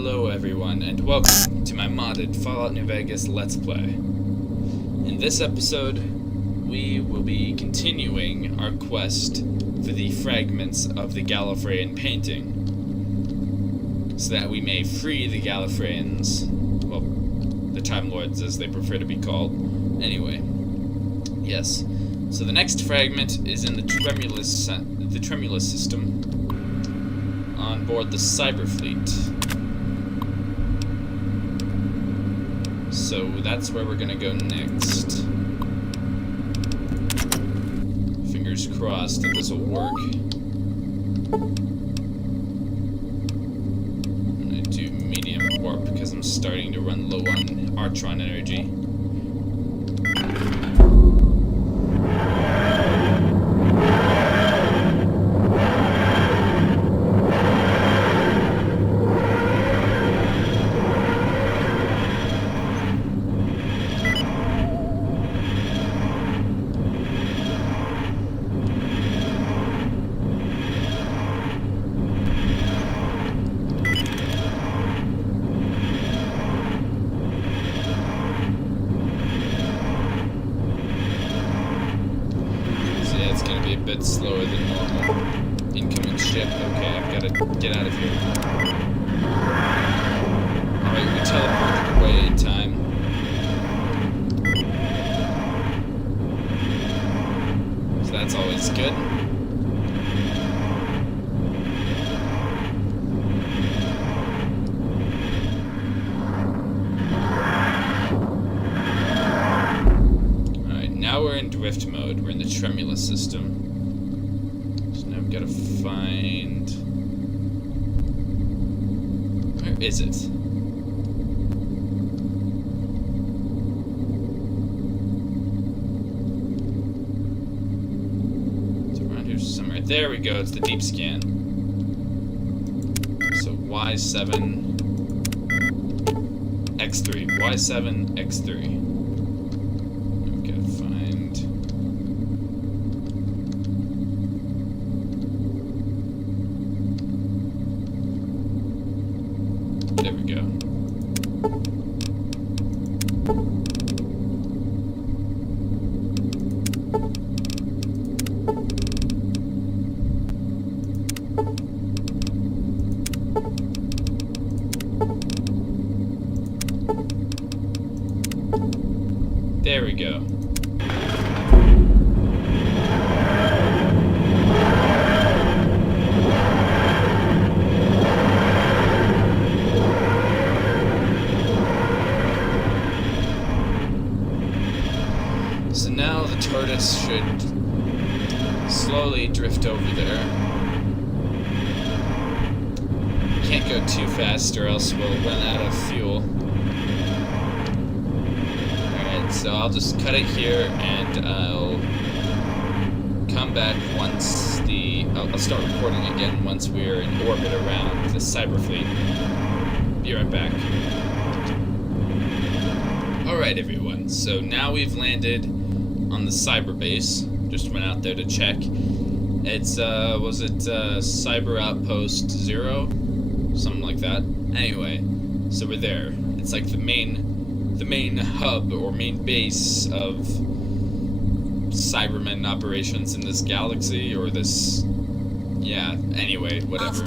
Hello everyone, and welcome to my modded Fallout New Vegas Let's Play. In this episode, we will be continuing our quest for the fragments of the Gallifreyan painting, so that we may free the Gallifreyans, well, the Time Lords as they prefer to be called. Anyway, yes. So the next fragment is in the Tremulous system, on board the Cyberfleet. So that's where we're gonna go next. Fingers crossed that this will work. I'm gonna do medium warp because I'm starting to run low on Artron energy. A bit slower than normal. Incoming ship. Okay, I've got to get out of here. Alright, we teleported away in time. So that's always good. Alright, now we're in drift mode. We're in the Tremulous system. I've got to find... Where is it? It's around here somewhere. There we go, it's the deep scan. So Y7... X3. Y7, X3. I've got to find... There we go. There we go. So now the TARDIS should slowly drift over there. Can't go too fast or else we'll run out of fuel. Alright, so I'll just cut it here and I'll come back once I'll start recording again once we're in orbit around the Cyberfleet. Be right back. Alright everyone, so now we've landed on the cyber base. Just went out there to check. It's was it Cyber Outpost 0? Something like that. Anyway, so we're there. It's like the main hub or main base of Cybermen operations in this galaxy, or this, yeah, anyway, whatever.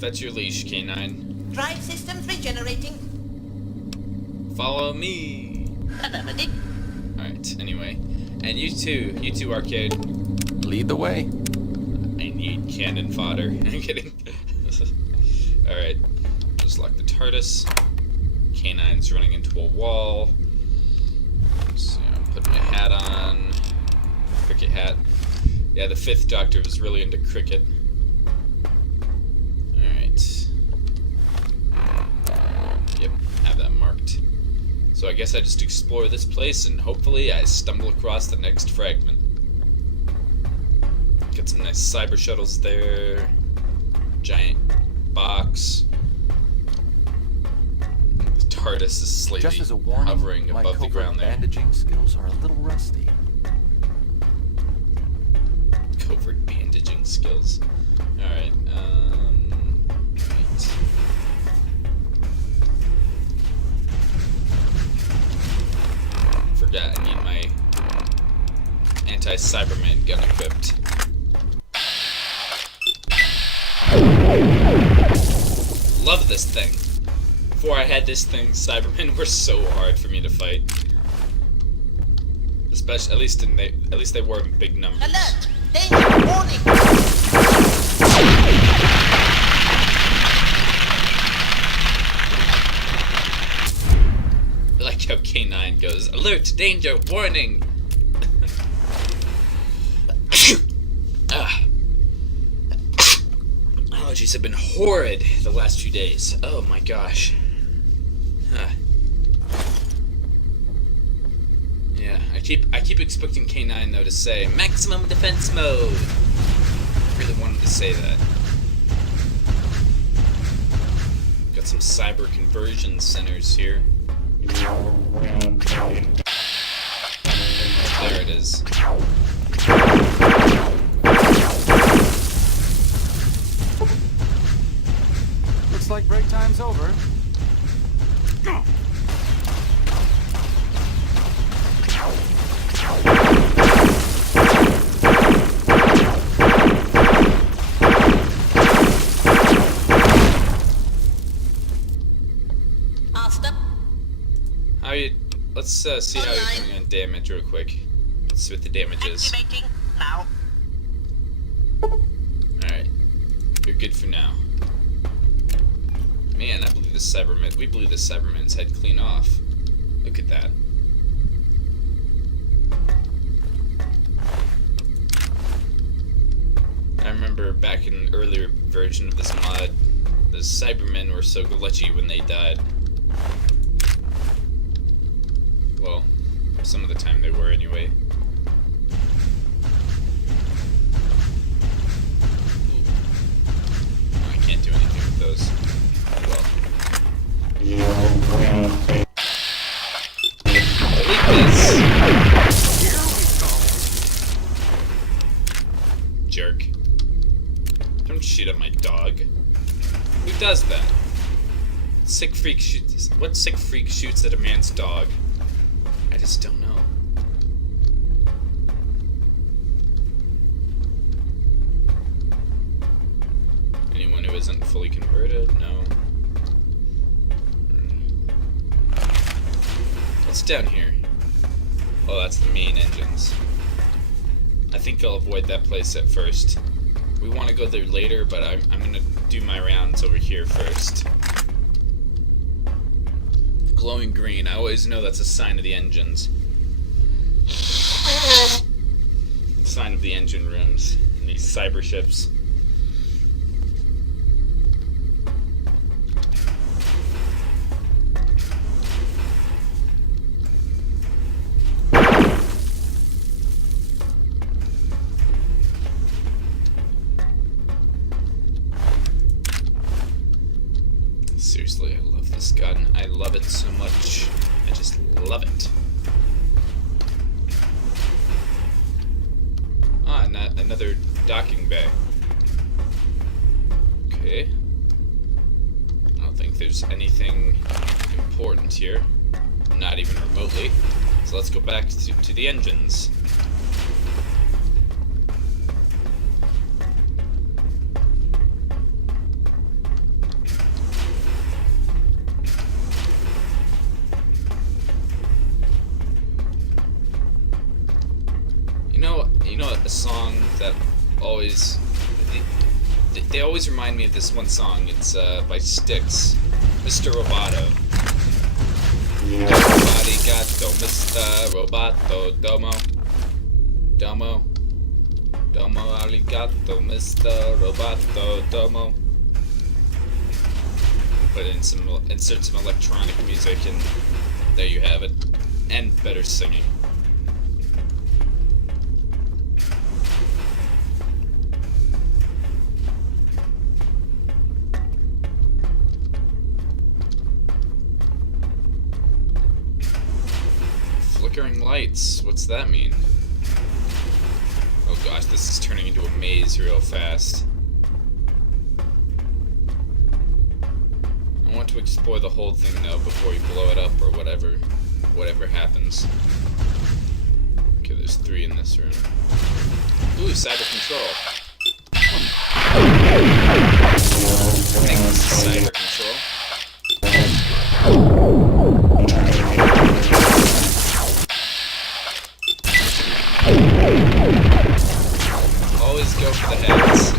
Fetch your leash, K9. Drive systems regenerating. Follow me. Alright, anyway. And you too, Arcade. Lead the way. I need cannon fodder. I'm kidding. Alright, just lock the TARDIS. K9's running into a wall. So, I'm putting my hat on. Cricket hat. Yeah, the 5th Doctor was really into cricket. Alright. Yep, have that marked. So I guess I just explore this place and hopefully I stumble across the next fragment. Got some nice cyber shuttles there. Giant box. The TARDIS is slightly hovering above the ground there. Bandaging skills are a little rusty. Covert bandaging skills. Alright, Cyberman gun equipped. Love this thing. Before I had this thing, Cybermen were so hard for me to fight. Especially, at least they were in big numbers. Alert! Danger! Warning! I like how K9 goes, alert, danger, warning! Allergies have been horrid the last few days. Oh my gosh. Yeah, I keep expecting K9 though to say maximum defense mode. I really wanted to say that. Got some cyber conversion centers here. There it is. Looks like break time's over. Master. How you? Let's see how you're doing on damage real quick. Let's see what the damage is. Activating now. Alright. You're good for now. Man, I believe this Cyberman. We blew this Cyberman's head clean off. Look at that. I remember back in an earlier version of this mod, the Cybermen were so glitchy when they died. Well, some of the time they were anyway. Ooh. Oh, I can't do anything with those. Well. Delete this! Jerk. Don't shoot at my dog. Who does that? Sick freak shoots. What sick freak shoots at a man's dog? I just don't know. Anyone who isn't fully converted? No. What's down here? Oh, that's the main engines. I think I'll avoid that place at first. We want to go there later, but I'm gonna do my rounds over here first. Glowing green. I always know that's a sign of the engines. Sign of the engine rooms in these cyber ships. Seriously, I love this gun. I love it so much. I just love it. Ah, another docking bay. Okay. I don't think there's anything important here. Not even remotely. So let's go back to the engines. You know a song that always... They always remind me of this one song. It's by Styx, Mr. Roboto. Arigato, Mr. Roboto, domo. Domo. Domo arigato, Mr. Roboto, domo. Put in insert some electronic music, and there you have it. And better singing. Flickering lights. What's that mean? Oh gosh, this is turning into a maze real fast. I want to explore the whole thing though before we blow it up or whatever happens. Okay, there's 3 in this room. Ooh, cyber control. I think this is cyber control. Always go for the heads.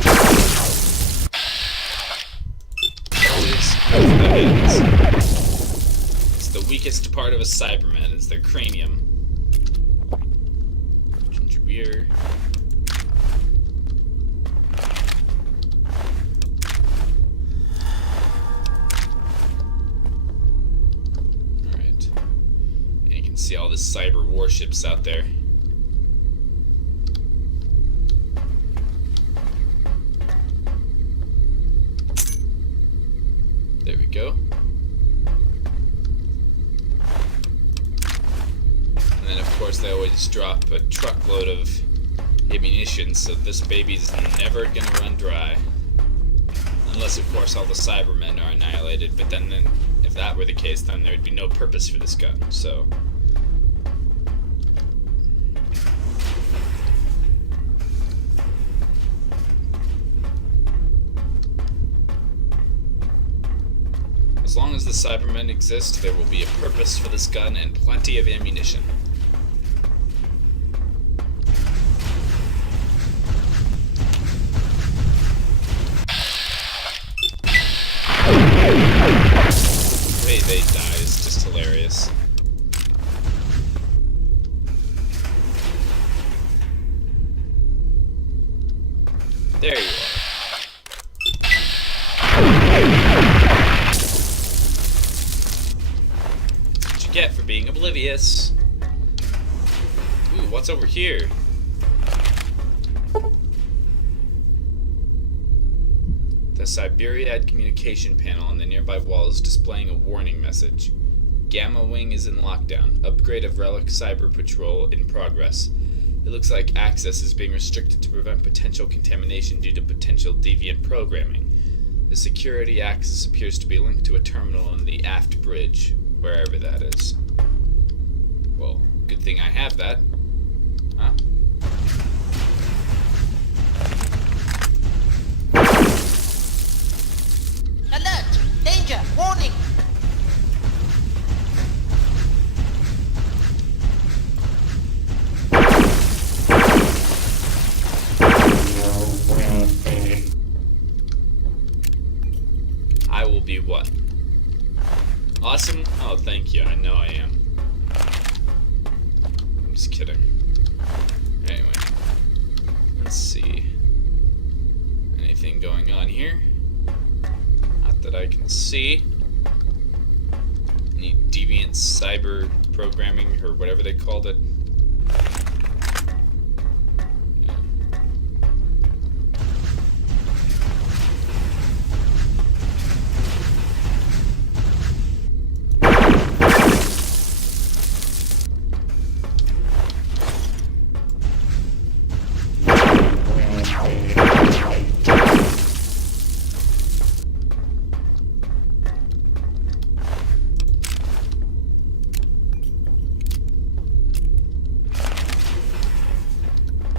Always go for the heads. It's the weakest part of a Cyberman, is their cranium. Ginger beer. Alright. And you can see all the cyber warships out there. There we go. And then, of course, they always drop a truckload of ammunition, so this baby's never gonna run dry. Unless, of course, all the Cybermen are annihilated, but then if that were the case, then there would be no purpose for this gun, so... As long as the Cybermen exist, there will be a purpose for this gun and plenty of ammunition. The way they die is just hilarious. There you are. Get for being oblivious. Ooh, what's over here? The Siberiad communication panel on the nearby wall is displaying a warning message. Gamma Wing is in lockdown. Upgrade of Relic Cyber Patrol in progress. It looks like access is being restricted to prevent potential contamination due to potential deviant programming. The security access appears to be linked to a terminal in the aft bridge. Wherever that is. Well, good thing I have that. Huh? Alert! Danger! Warning! I will be what? Awesome? Oh, thank you. I know I am. I'm just kidding. Anyway. Let's see. Anything going on here? Not that I can see. Any deviant cyber programming or whatever they called it.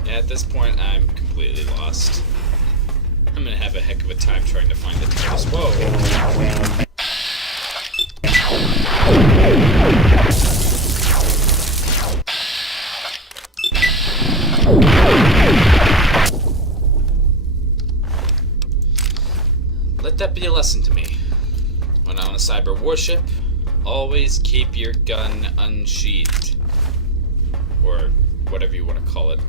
At this point, I'm completely lost. I'm gonna have a heck of a time trying to find the TARDIS. Whoa! Let that be a lesson to me. When on a cyber warship, always keep your gun unsheathed. Or whatever you want to call it.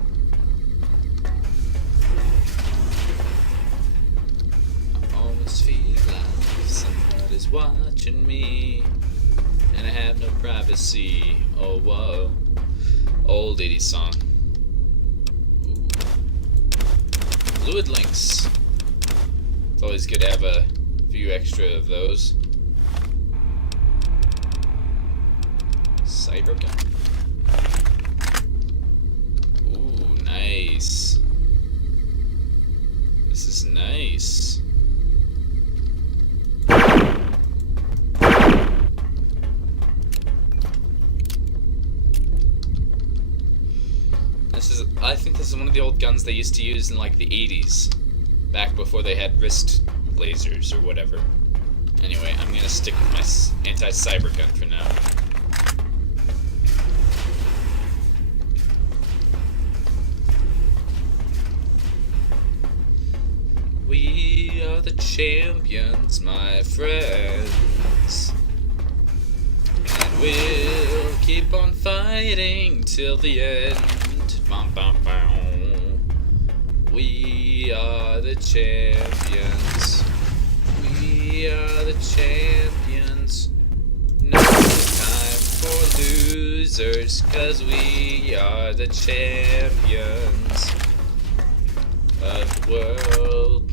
Feel like somebody's watching me, and I have no privacy. Oh, whoa. Old 80s song. Ooh. Fluid links. It's always good to have a few extra of those. Cyber gun. Ooh, nice. This is nice. This is one of the old guns they used to use in like the 80s. Back before they had wrist lasers or whatever. Anyway, I'm gonna stick with my anti-cyber gun for now. We are the champions, my friends. And we'll keep on fighting till the end. Bum, bum, bum. We are the champions. We are the champions. No time for losers, 'cause we are the champions of the world.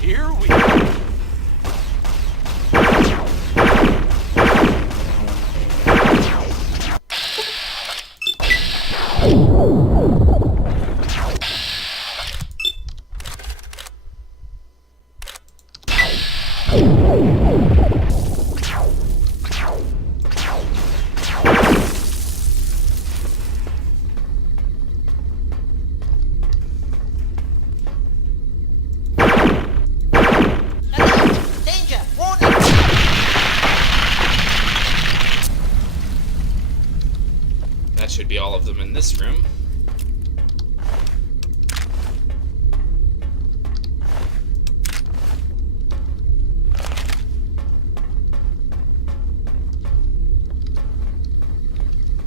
Here we go. That should be all of them in this room.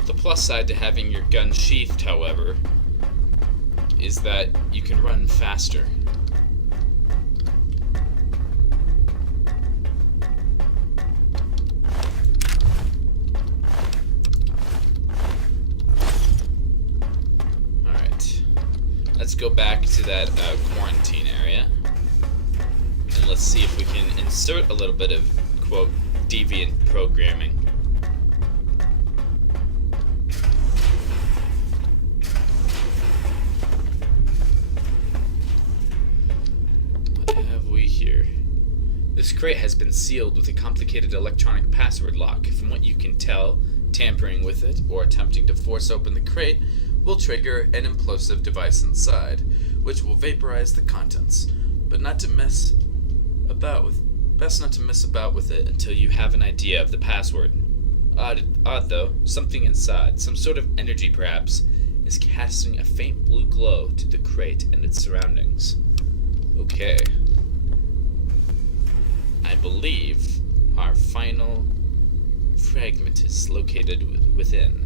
The plus side to having your gun sheathed, however, is that you can run faster. Let's go back to that quarantine area, and let's see if we can insert a little bit of, quote, deviant programming. What have we here? This crate has been sealed with a complicated electronic password lock. From what you can tell, tampering with it or attempting to force open the crate will trigger an implosive device inside, which will vaporize the contents. But not to mess about with. Best not to mess about with it until you have an idea of the password. Odd though, something inside, some sort of energy perhaps, is casting a faint blue glow to the crate and its surroundings. Okay. I believe our final fragment is located within.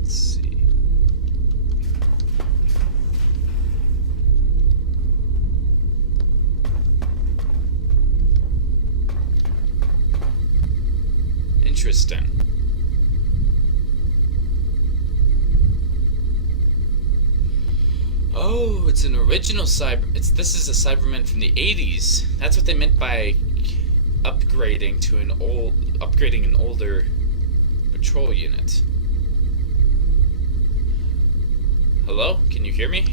Let's see. Interesting. Oh, it's an original cyber. This is a Cyberman from the 80s. That's what they meant by upgrading an older patrol unit. Hello? Can you hear me?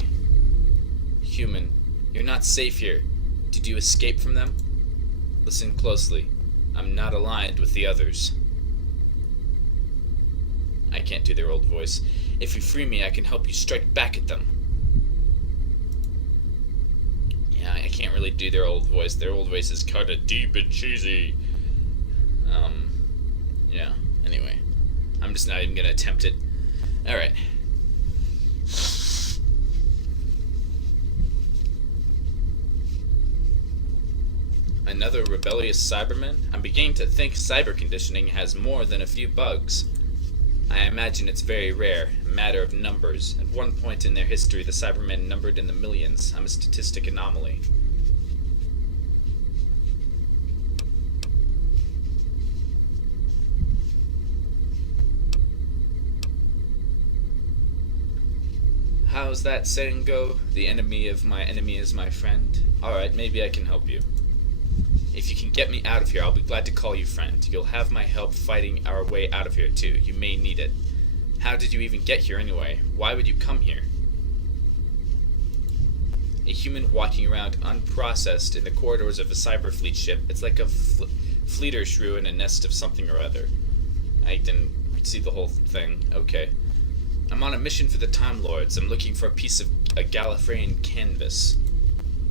Human, you're not safe here. Did you escape from them? Listen closely. I'm not aligned with the others. I can't do their old voice. If you free me, I can help you strike back at them. Yeah, I can't really do their old voice. Their old voice is kinda deep and cheesy. Yeah, anyway. I'm just not even gonna attempt it. Alright. Another rebellious Cyberman? I'm beginning to think cyber conditioning has more than a few bugs. I imagine it's very rare, a matter of numbers. At one point in their history, the Cybermen numbered in the millions. I'm a statistic anomaly. How's that saying go? The enemy of my enemy is my friend. Alright, maybe I can help you. If you can get me out of here, I'll be glad to call you friend. You'll have my help fighting our way out of here, too. You may need it. How did you even get here anyway? Why would you come here? A human walking around unprocessed in the corridors of a cyber fleet ship. It's like a fleeter shrew in a nest of something or other. I didn't see the whole thing. Okay. I'm on a mission for the Time Lords. I'm looking for a piece of a Gallifreyan canvas.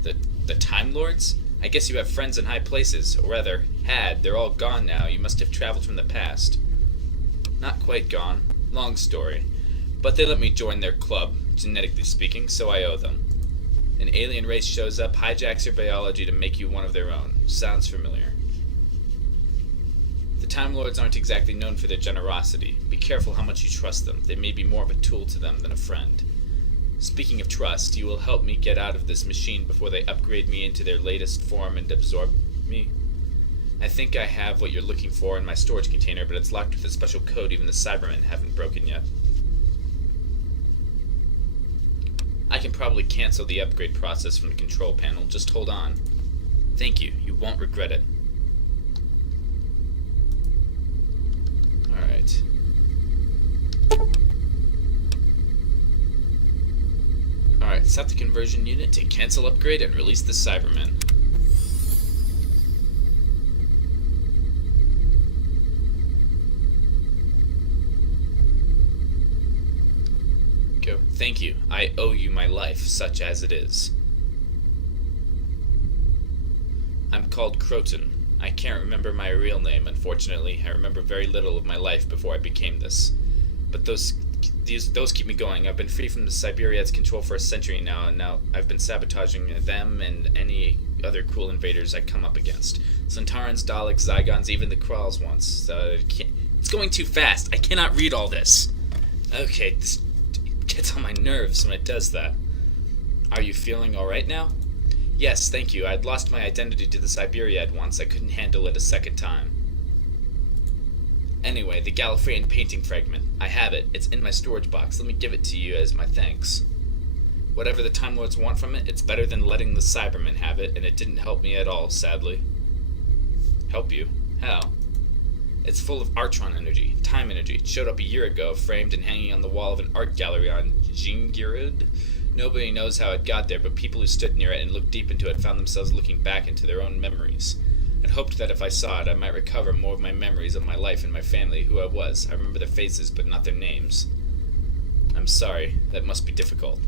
The Time Lords? I guess you have friends in high places, or rather, had. They're all gone now. You must have traveled from the past. Not quite gone. Long story. But they let me join their club, genetically speaking, so I owe them. An alien race shows up, hijacks your biology to make you one of their own. Sounds familiar. The Time Lords aren't exactly known for their generosity. Be careful how much you trust them. They may be more of a tool to them than a friend. Speaking of trust, you will help me get out of this machine before they upgrade me into their latest form and absorb me. I think I have what you're looking for in my storage container, but it's locked with a special code even the Cybermen haven't broken yet. I can probably cancel the upgrade process from the control panel. Just hold on. Thank you. You won't regret it. Alright. Alright, set the conversion unit to cancel upgrade and release the Cybermen. Go. Thank you. I owe you my life, such as it is. I'm called Kroton. I can't remember my real name, unfortunately. I remember very little of my life before I became this. But those keep me going. I've been free from the Siberiad's control for a century now, and now I've been sabotaging them and any other cruel invaders I come up against. Centaurans, Daleks, Zygons, even the Kralls once. It's going too fast. I cannot read all this. Okay, this gets on my nerves when it does that. Are you feeling alright now? Yes, thank you. I'd lost my identity to the Siberiad once. I couldn't handle it a second time. Anyway, the Gallifreyan painting fragment. I have it. It's in my storage box. Let me give it to you as my thanks. Whatever the Time Lords want from it, it's better than letting the Cybermen have it, and it didn't help me at all, sadly. Help you? How? It's full of Artron energy, time energy. It showed up a year ago, framed and hanging on the wall of an art gallery on Jingirud. Nobody knows how it got there, but people who stood near it and looked deep into it found themselves looking back into their own memories. I'd hoped that if I saw it, I might recover more of my memories of my life and my family, who I was. I remember their faces, but not their names. I'm sorry. That must be difficult.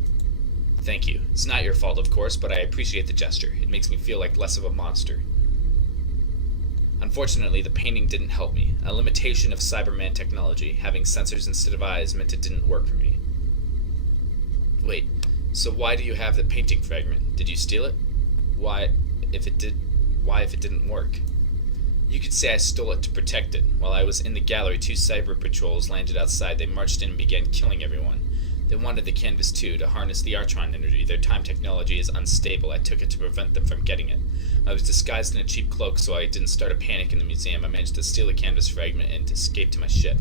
Thank you. It's not your fault, of course, but I appreciate the gesture. It makes me feel like less of a monster. Unfortunately, the painting didn't help me. A limitation of Cyberman technology, having sensors instead of eyes, meant it didn't work for me. Wait, so why do you have the painting fragment? Did you steal it? Why, if it didn't work? You could say I stole it to protect it. While I was in the gallery, 2 cyber patrols landed outside. They marched in and began killing everyone. They wanted the canvas too, to harness the Artron energy. Their time technology is unstable. I took it to prevent them from getting it. I was disguised in a cheap cloak, so I didn't start a panic in the museum. I managed to steal the canvas fragment and to escape to my ship.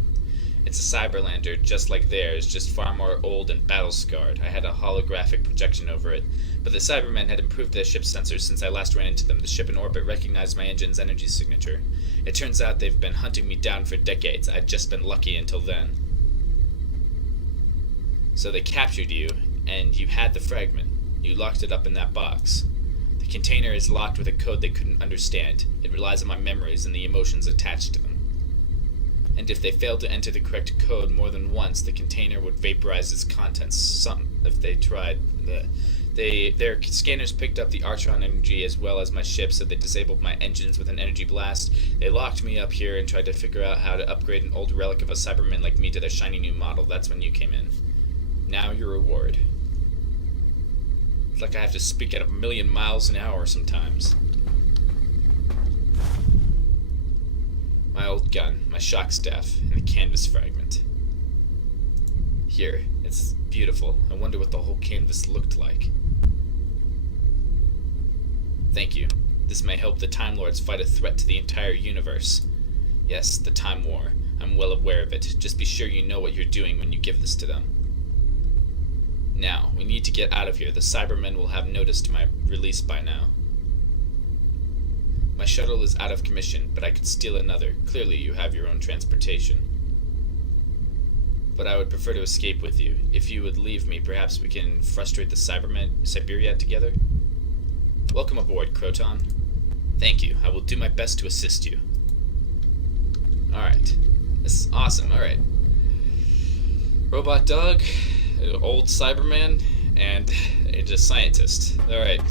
It's a Cyberlander, just like theirs, just far more old and battle-scarred. I had a holographic projection over it, but the Cybermen had improved their ship sensors since I last ran into them. The ship in orbit recognized my engine's energy signature. It turns out they've been hunting me down for decades. I'd just been lucky until then. So they captured you, and you had the fragment. You locked it up in that box. The container is locked with a code they couldn't understand. It relies on my memories and the emotions attached to them. And if they failed to enter the correct code more than once, the container would vaporize its contents. If they tried. Their scanners picked up the Artron energy as well as my ship, so they disabled my engines with an energy blast. They locked me up here and tried to figure out how to upgrade an old relic of a Cyberman like me to their shiny new model. That's when you came in. Now your reward. It's like I have to speak at 1,000,000 miles an hour sometimes. My old gun, my shock staff, and the canvas fragment. Here, it's beautiful. I wonder what the whole canvas looked like. Thank you. This may help the Time Lords fight a threat to the entire universe. Yes, the Time War. I'm well aware of it. Just be sure you know what you're doing when you give this to them. Now, we need to get out of here. The Cybermen will have noticed my release by now. My shuttle is out of commission, but I could steal another. Clearly, you have your own transportation. but I would prefer to escape with you. If you would leave me, perhaps we can frustrate the Cyberia together. Welcome aboard, Kroton. Thank you. I will do my best to assist you. Alright. This is awesome. Alright. Robot dog, old Cyberman, and a scientist. Alright.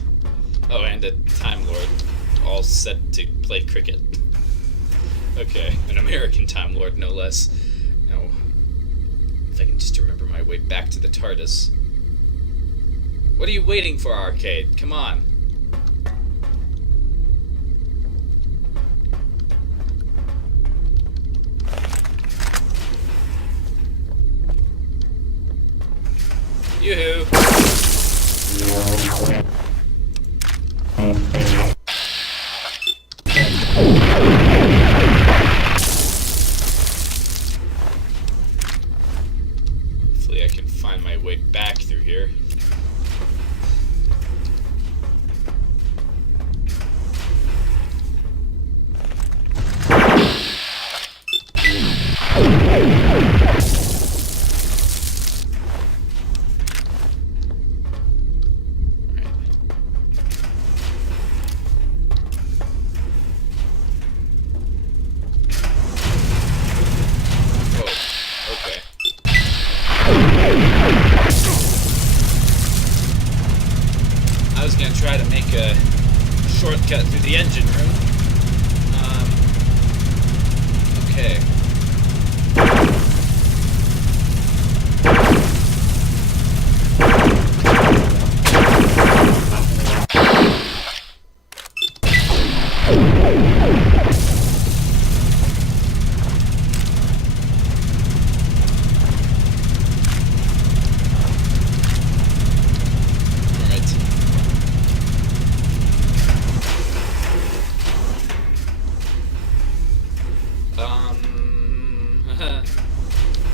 Oh, and a Time Lord. All set to play cricket. Okay. An American Time Lord, no less. Now, if I can just remember my way back to the TARDIS. What are you waiting for, Arcade? Come on. Yoo-hoo! Hopefully I can find my way back through here. I was gonna try to make a shortcut through the engine room. Okay.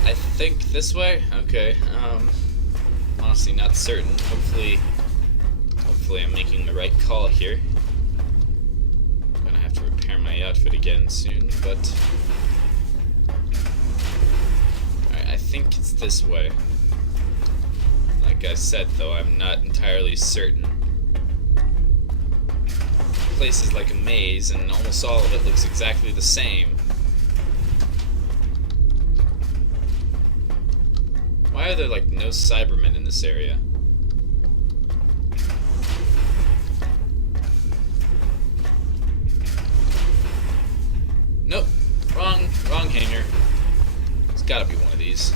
I think this way? Okay, honestly not certain. Hopefully I'm making the right call here. I'm gonna have to repair my outfit again soon, but... Alright, I think it's this way. Like I said, though, I'm not entirely certain. The place is like a maze, and almost all of it looks exactly the same. Why are there, like, no Cybermen in this area? Nope. Wrong hanger. It's gotta be one of these.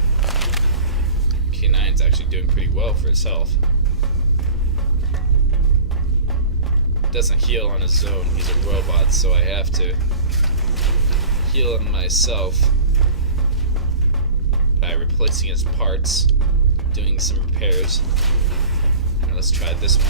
K9's actually doing pretty well for itself. Doesn't heal on his own. He's a robot, so I have to heal him myself by replacing his parts, doing some repairs. Now let's try this one.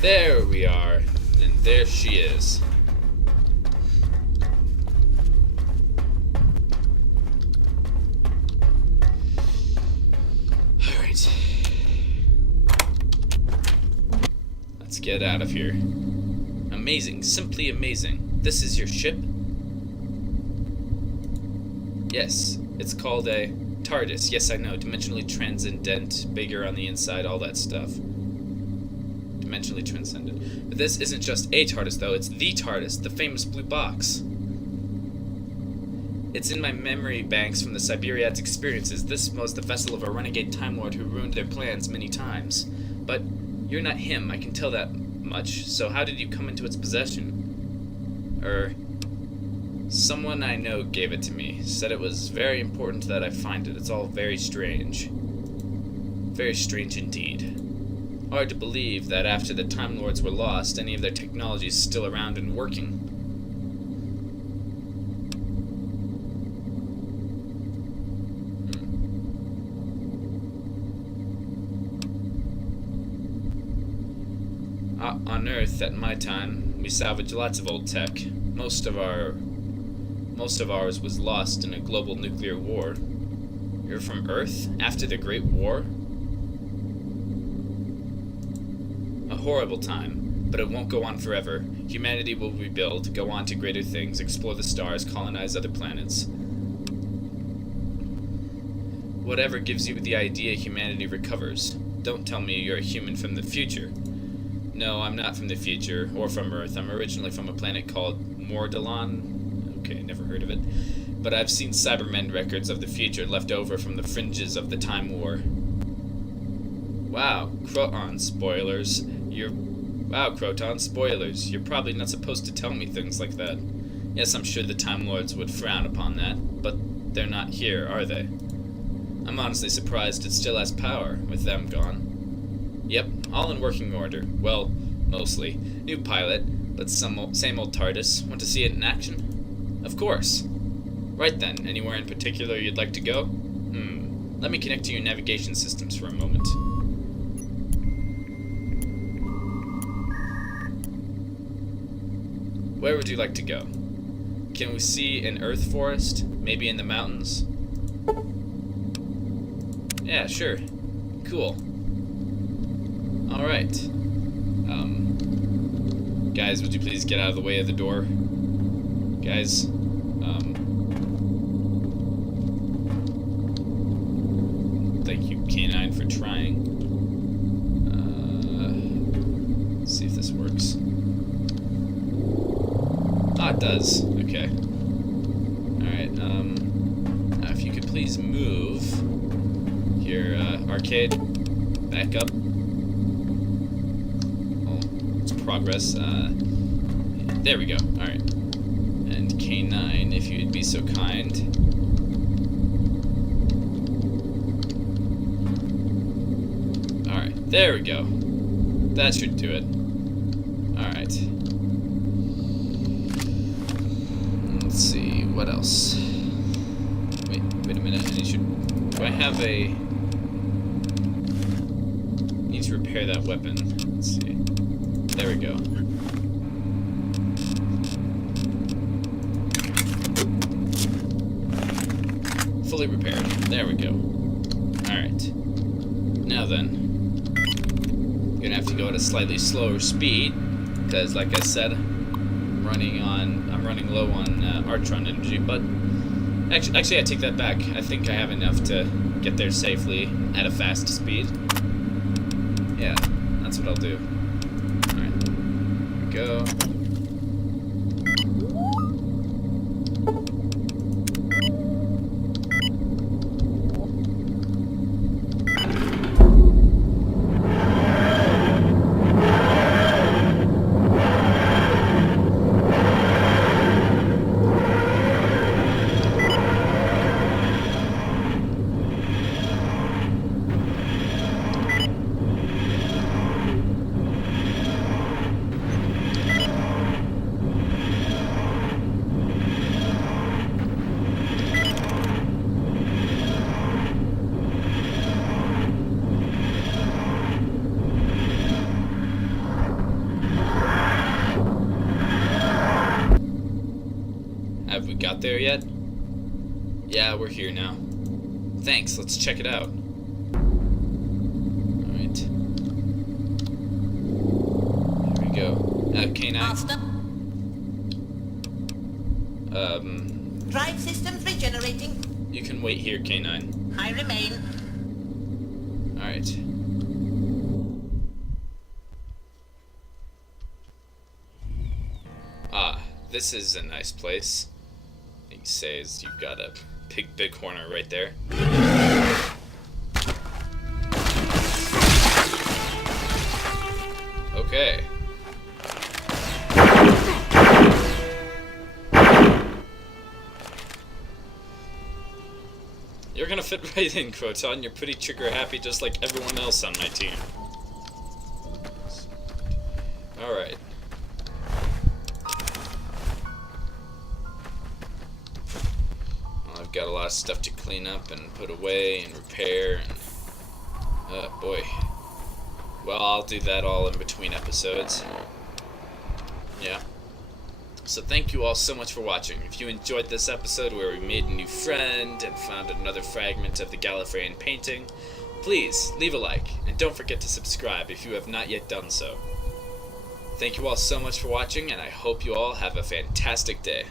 There we are, and there she is. Alright. Let's get out of here. Amazing, simply amazing. This is your ship? Yes, it's called a TARDIS. Yes, I know, dimensionally transcendent, bigger on the inside, all that stuff. Dimensionally transcendent. But this isn't just a TARDIS, though. It's the TARDIS, the famous blue box. It's in my memory banks from the Cyberiad's experiences. This was the vessel of a renegade Time Lord who ruined their plans many times. But you're not him, I can tell that much. So how did you come into its possession? Someone I know gave it to me. Said it was very important that I find it. It's all very strange. Very strange indeed. Hard to believe that after the Time Lords were lost, any of their technology is still around and working. On Earth, at my time, we salvaged lots of old tech. Most of our Most of ours was lost in a global nuclear war. You're from Earth after the Great War? A horrible time, but it won't go on forever. Humanity will rebuild, go on to greater things, explore the stars, colonize other planets. Whatever gives you the idea humanity recovers. Don't tell me you're a human from the future. No, I'm not from the future, or from Earth. I'm originally from a planet called Mordelon. Okay, never heard of it. But I've seen Cybermen records of the future left over from the fringes of the Time War. Wow, Kroton spoilers. Wow, Kroton spoilers. You're probably not supposed to tell me things like that. Yes, I'm sure the Time Lords would frown upon that, but they're not here, are they? I'm honestly surprised it still has power, with them gone. Yep, all in working order. Well, mostly. New pilot, but same old TARDIS. Want to see it in action? Of course. Right then, anywhere in particular you'd like to go? Let me connect to your navigation systems for a moment. Where would you like to go? Can we see an earth forest? Maybe in the mountains? Yeah, sure. Cool. Alright. Guys, would you please get out of the way of the door? Guys, thank you, K9, for trying. Let's see if this works. Ah, it does. Okay. Alright, now if you could please move your, arcade back up. Progress. There we go. Alright. And K9, if you'd be so kind. Alright, there we go. That should do it. Alright. Let's see, what else? Wait a minute. Do I have a... need to repair that weapon. Let's see. There we go. Fully repaired. There we go. Alright. Now then. I'm gonna have to go at a slightly slower speed, because like I said, I'm running low on Artron energy, but actually I take that back. I think I have enough to get there safely at a fast speed. Yeah, that's what I'll do. Go. Have we got there yet? Yeah, we're here now. Thanks, let's check it out. Alright. There we go. K9. Master. Drive systems regenerating. You can wait here, K9. I remain. Alright. Ah, this is a nice place. You say is you've got a big corner right there. Okay. You're gonna fit right in, Kroton. You're pretty trigger happy just like everyone else on my team. Alright. I've got a lot of stuff to clean up and put away and repair and... oh boy. Well, I'll do that all in between episodes. Yeah. So thank you all so much for watching. If you enjoyed this episode where we made a new friend and found another fragment of the Gallifreyan painting, please leave a like, and don't forget to subscribe if you have not yet done so. Thank you all so much for watching, and I hope you all have a fantastic day.